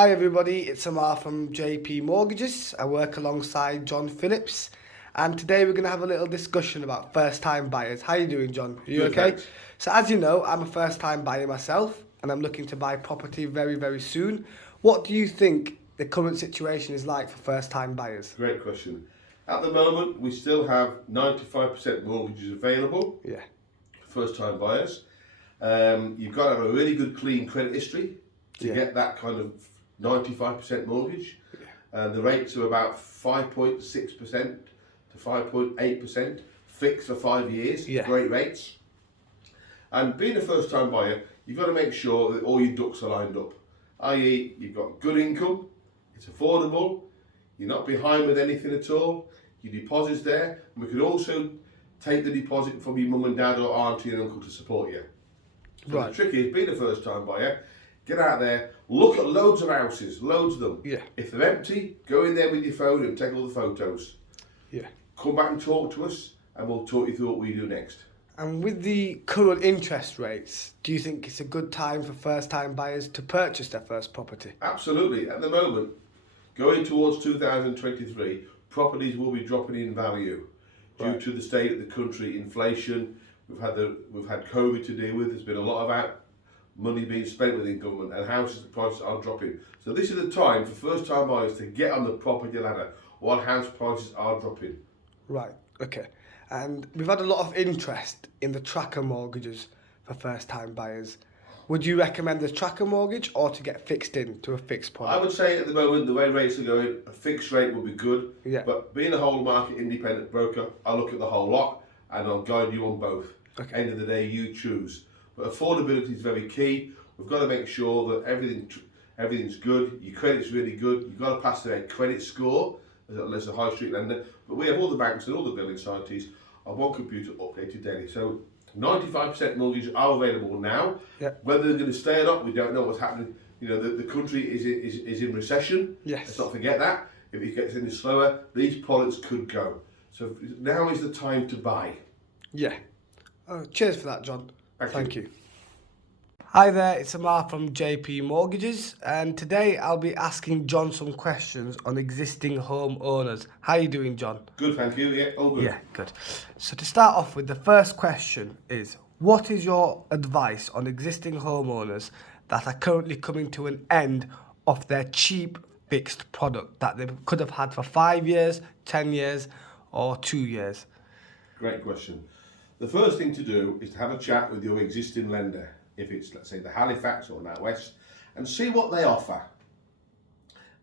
Hi everybody, it's Amar from JP Mortgages. I work alongside John Phillips, and today we're going to have a little discussion about first-time buyers. How you doing, John? Are you Good, okay? thanks. So as you know, I'm a first-time buyer myself, and I'm looking to buy property very, very soon. What do you think the current situation is like for first-time buyers? Great question. At the moment, we still have 95% mortgages available Yeah, for first-time buyers. You've got to have a really good, clean credit history to Yeah. get that kind of 95% mortgage. Yeah. The rates are about 5.6% to 5.8% fixed for 5 years. Yeah. Great rates. And being a first-time buyer, you've got to make sure that all your ducks are lined up. I.e., you've got good income, it's affordable, you're not behind with anything at all, your deposit's there, and we could also take the deposit from your mum and dad or auntie and uncle to support you. So Right. the trick is, being a first time buyer, get out there, look at loads of houses, loads of them. Yeah. If they're empty, go in there with your phone and take all the photos. Yeah. Come back and talk to us, and we'll talk you through what we do next. And with the current interest rates, do you think it's a good time for first-time buyers to purchase their first property? Absolutely. At the moment, going towards 2023, properties will be dropping in value due Right. to the state of the country, inflation. We've had COVID to deal with. There's been a lot of money being spent within government, and houses prices are dropping. So this is the time for first-time buyers to get on the property ladder while house prices are dropping. Right, okay. And we've had a lot of interest in the tracker mortgages for first-time buyers. Would you recommend the tracker mortgage or to get fixed in to a fixed I product? would say at the moment, the way rates are going, a fixed rate would be good. Yeah. But being a whole market independent broker, I look at the whole lot and I'll guide you on both. Okay. End of the day, you choose. But affordability is very key. We've got to make sure that everything's good. Your credit's really good. You've got to pass their credit score as a high street lender. But we have all the banks and all the building societies on one computer updated daily. So 95% mortgages are available now. Yeah. Whether they're going to stay or not, we don't know what's happening. You know, the country is in recession. Yes. Let's not forget that. If it gets any slower, these products could go. So now is the time to buy. Yeah. Oh, cheers for that, John. Thank you. you. Hi there, it's Amar from JP Mortgages, and today I'll be asking John some questions on existing home owners. How are you doing, John? Good, thank you. Yeah, all good. Yeah, good. So to start off with, the first question is, what is your advice on existing homeowners that are currently coming to an end of their cheap fixed product that they could have had for 5 years, 10 years, or 2 years? Great question. The first thing to do is to have a chat with your existing lender, if it's, let's say, the Halifax or NatWest, and see what they offer.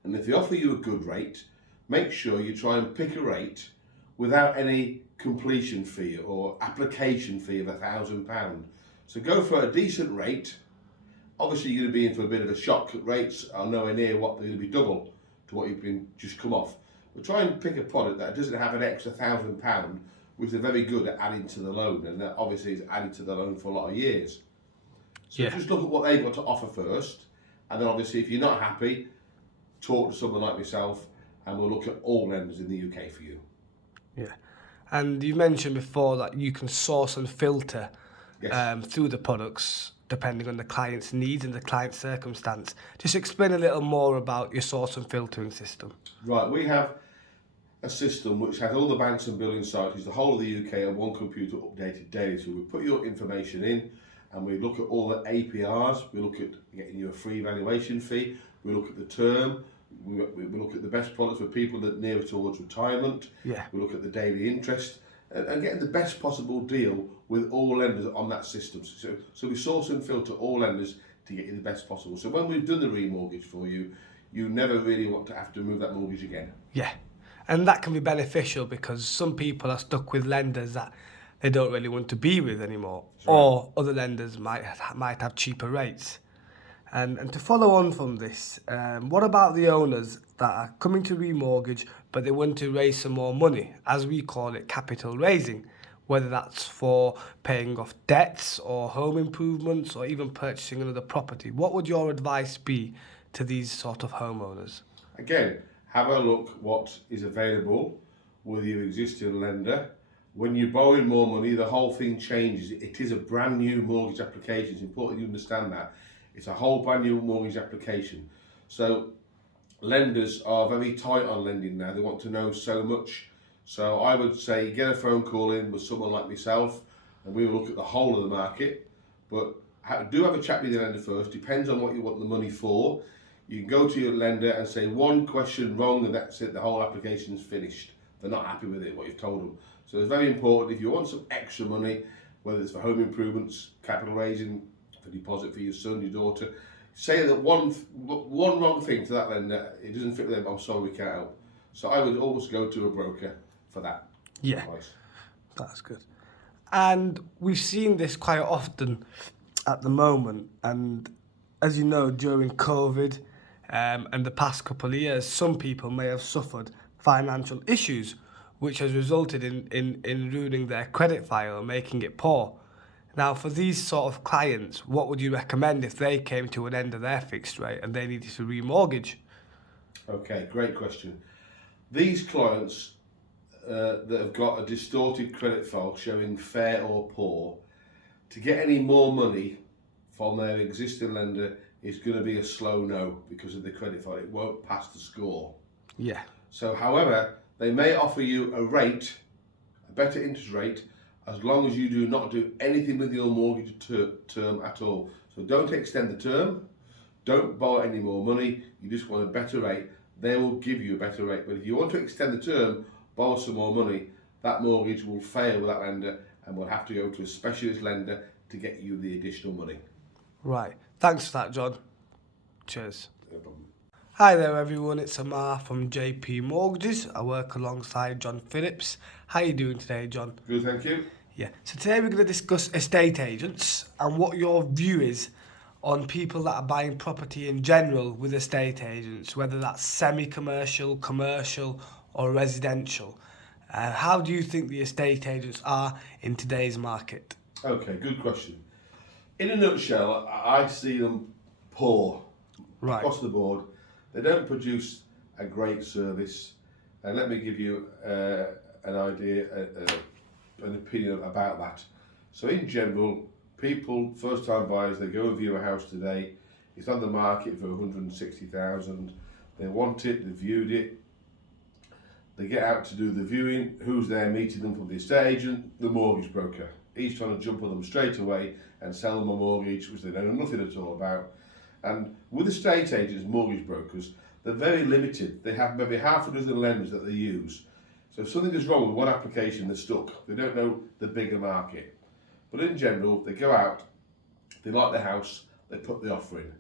And if they offer you a good rate, make sure you try and pick a rate without any completion fee or application fee of £1,000. So go for a decent rate. Obviously, you're going to be in for a bit of a shock. Rates are nowhere near what they're going to be double to what you've been just come off. But try and pick a product that doesn't have an extra £1,000, which they're very good at adding to the loan, and that obviously is added to the loan for a lot of years. So Yeah. just look at what they've got to offer first, and then obviously if you're not happy, talk to someone like myself, and we'll look at all lenders in the UK for you. Yeah. And you mentioned before that you can source and filter Yes. through the products depending on the client's needs and the client's circumstance. Just explain a little more about your source and filtering system. Right, we have a system which has all the banks and building societies, the whole of the UK, on one computer updated daily. So we put your information in, and we look at all the APRs, we look at getting you a free valuation fee, we look at the term, we look at the best products for people that are near towards retirement, Yeah. we look at the daily interest, and getting the best possible deal with all lenders on that system. So we source and filter all lenders to get you the best possible. So when we've done the remortgage for you, you never really want to have to move that mortgage again. Yeah. And that can be beneficial because some people are stuck with lenders that they don't really want to be with anymore. Right. Or other lenders might have cheaper rates. And to follow on from this, what about the owners that are coming to remortgage but they want to raise some more money, as we call it, capital raising, whether that's for paying off debts or home improvements or even purchasing another property? What would your advice be to these sort of homeowners? Again, have a look what is available with your existing lender. When you're borrowing more money, the whole thing changes. It is a brand new mortgage application. It's important you understand that. It's a whole brand new mortgage application. So lenders are very tight on lending now. They want to know so much. So I would say get a phone call in with someone like myself, and we will look at the whole of the market. But do have a chat with your lender first. Depends on what you want the money for. You can go to your lender and say one question wrong, and that's it. The whole application is finished. They're not happy with it, what you've told them. So it's very important, if you want some extra money, whether it's for home improvements, capital raising, for deposit for your son, your daughter, say that one wrong thing to that lender, it doesn't fit with them, I'm sorry, we can't help. So I would always go to a broker for that advice. That's good. And we've seen this quite often at the moment, and as you know, during COVID and the past couple of years, some people may have suffered financial issues, which has resulted in ruining their credit file, making it poor. Now, for these sort of clients, what would you recommend if they came to an end of their fixed rate and they needed to remortgage? Okay, great question. These clients that have got a distorted credit file showing fair or poor, to get any more money from their existing lender is going to be a slow no because of the credit file. It won't pass the score. Yeah. So, however, they may offer you a rate, a better interest rate, as long as you do not do anything with your mortgage term at all. So don't extend the term, don't borrow any more money, you just want a better rate. They will give you a better rate. But if you want to extend the term, borrow some more money, that mortgage will fail with that lender and will have to go to a specialist lender to get you the additional money. Right. Thanks for that, John. Cheers. No problem. Hi there, everyone. It's Amar from JP Mortgages. I work alongside John Phillips. How are you doing today, John? Good, thank you. Yeah. So today we're going to discuss estate agents and what your view is on people that are buying property in general with estate agents, whether that's semi-commercial, commercial, or residential. How do you think the estate agents are in today's market? Okay, good question. In a nutshell, I see them poor across the board. They don't produce a great service. And let me give you an idea, an opinion about that. So in general, people, first-time buyers, they go and view a house today. It's on the market for 160,000. They want it, they viewed it. They get out to do the viewing. Who's there meeting them from the estate agent? The mortgage broker. He's trying to jump on them straight away and sell them a mortgage, which they know nothing at all about. And with estate agents, mortgage brokers, they're very limited. They have maybe half a dozen lenders that they use. So if something is wrong with one application, they're stuck. They don't know the bigger market. But in general, they go out, they like the house, they put the offer in.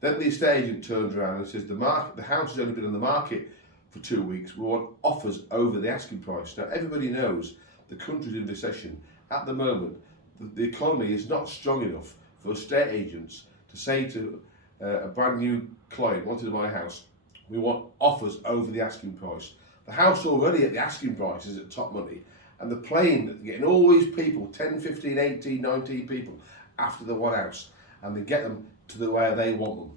Then the estate agent turns around and says, the house has only been on the market for 2 weeks. We want offers over the asking price. Now, everybody knows the country's in recession. At the moment, the economy is not strong enough for estate agents to say to a brand new client wanting to buy a house, we want offers over the asking price. The house already at the asking price is at top money, and they're playing, getting all these people, 10, 15, 18, 19 people after the one house, and they get them to the where they want them.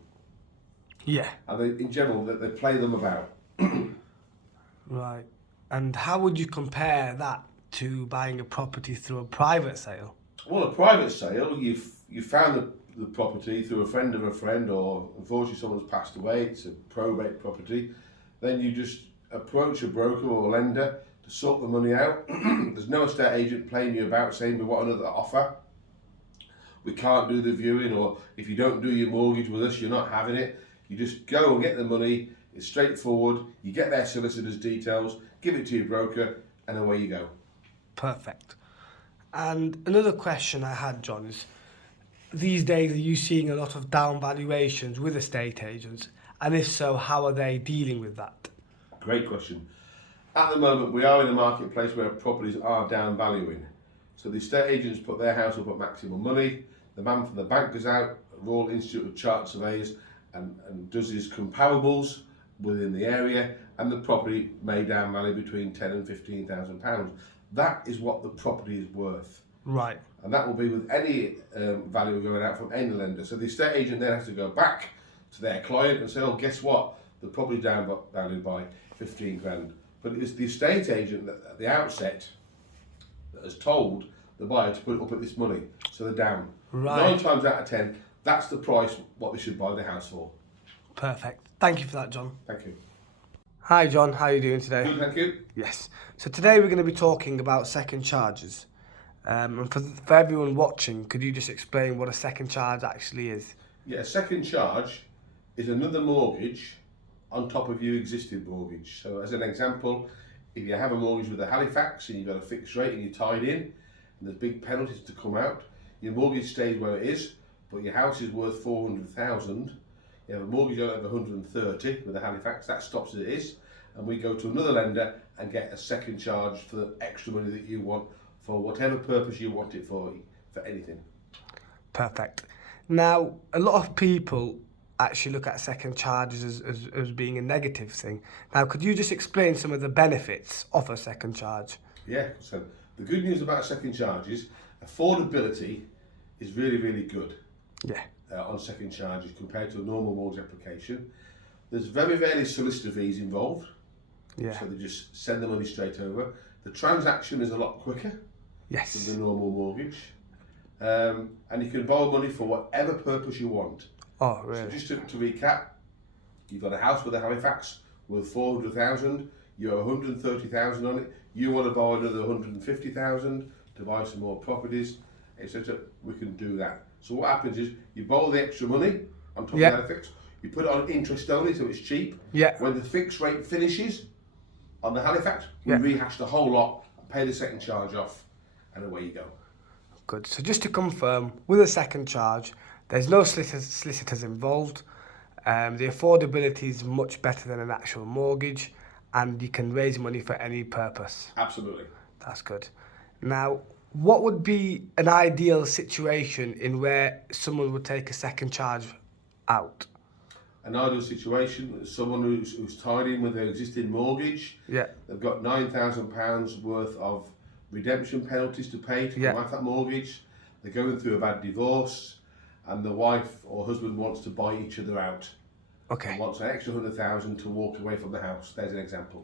Yeah. And they, in general, they play them about. Right. And how would you compare that to buying a property through a private sale? Well, a private sale, you found the property through a friend of a friend, or unfortunately someone's passed away, it's a probate property. Then you just approach a broker or a lender to sort the money out. There's no estate agent playing you about saying we want another offer. We can't do the viewing, or if you don't do your mortgage with us, you're not having it. You just go and get the money. It's straightforward. You get their solicitor's details, give it to your broker, and away you go. Perfect. And another question I had, John, is these days are you seeing a lot of down valuations with estate agents? And if so, how are they dealing with that? Great question. At the moment, we are in a marketplace where properties are down valuing. So the estate agents put their house up at maximum money. The man from the bank goes out, Royal Institute of Chartered Surveyors, and does his comparables within the area, and the property may down value between £10,000 and £15,000. That is what the property is worth. Right. And that will be with any value going out from any lender. So the estate agent then has to go back to their client and say, oh, guess what? The property valued by 15 grand. But it was the estate agent that at the outset that has told the buyer to put it up at this money. So they're down. Right. 9 times out of 10, that's the price what they should buy the house for. Perfect. Thank you for that, John. Thank you. Hi, John. How are you doing today? Good, thank you. Yes. So today we're going to be talking about second charges. And for everyone watching, could you just explain what a second charge actually is? Yeah, a second charge is another mortgage on top of your existing mortgage. So as an example, if you have a mortgage with a Halifax and you've got a fixed rate and you're tied in, and there's big penalties to come out, your mortgage stays where it is, but your house is worth 400,000. You have a mortgage on it of 130 with a Halifax, that stops as it is, and we go to another lender and get a second charge for the extra money that you want for whatever purpose you want it for anything. Perfect. Now, a lot of people actually look at second charges as being a negative thing. Now, could you just explain some of the benefits of a second charge? Yeah, so the good news about second charge is affordability is really, really good. Yeah. On second charges compared to a normal mortgage application. There's very rarely solicitor fees involved, Yeah. so they just send the money straight over. The transaction is a lot quicker Yes. than the normal mortgage, and you can borrow money for whatever purpose you want. Oh, So really? just to recap, you've got a house with a Halifax worth 400,000, you have 130,000 on it, you want to borrow another 150,000 to buy some more properties, etc. We can do that. So what happens is you borrow the extra money on top Yeah. of the Halifax, you put it on interest only so it's cheap. Yeah. When the fixed rate finishes on the Halifax, we Yeah. rehash the whole lot and pay the second charge off, and away you go. Good. So just to confirm, with a second charge, there's no solicitors involved. The affordability is much better than an actual mortgage, and you can raise money for any purpose. Absolutely. That's good. Now, what would be an ideal situation in where someone would take a second charge out? An ideal situation is someone who's tied in with their existing mortgage. Yeah. They've got £9,000 worth of redemption penalties to pay to Yeah. come off that mortgage. They're going through a bad divorce, and the wife or husband wants to buy each other out. Okay. And wants an extra 100,000 to walk away from the house. There's an example.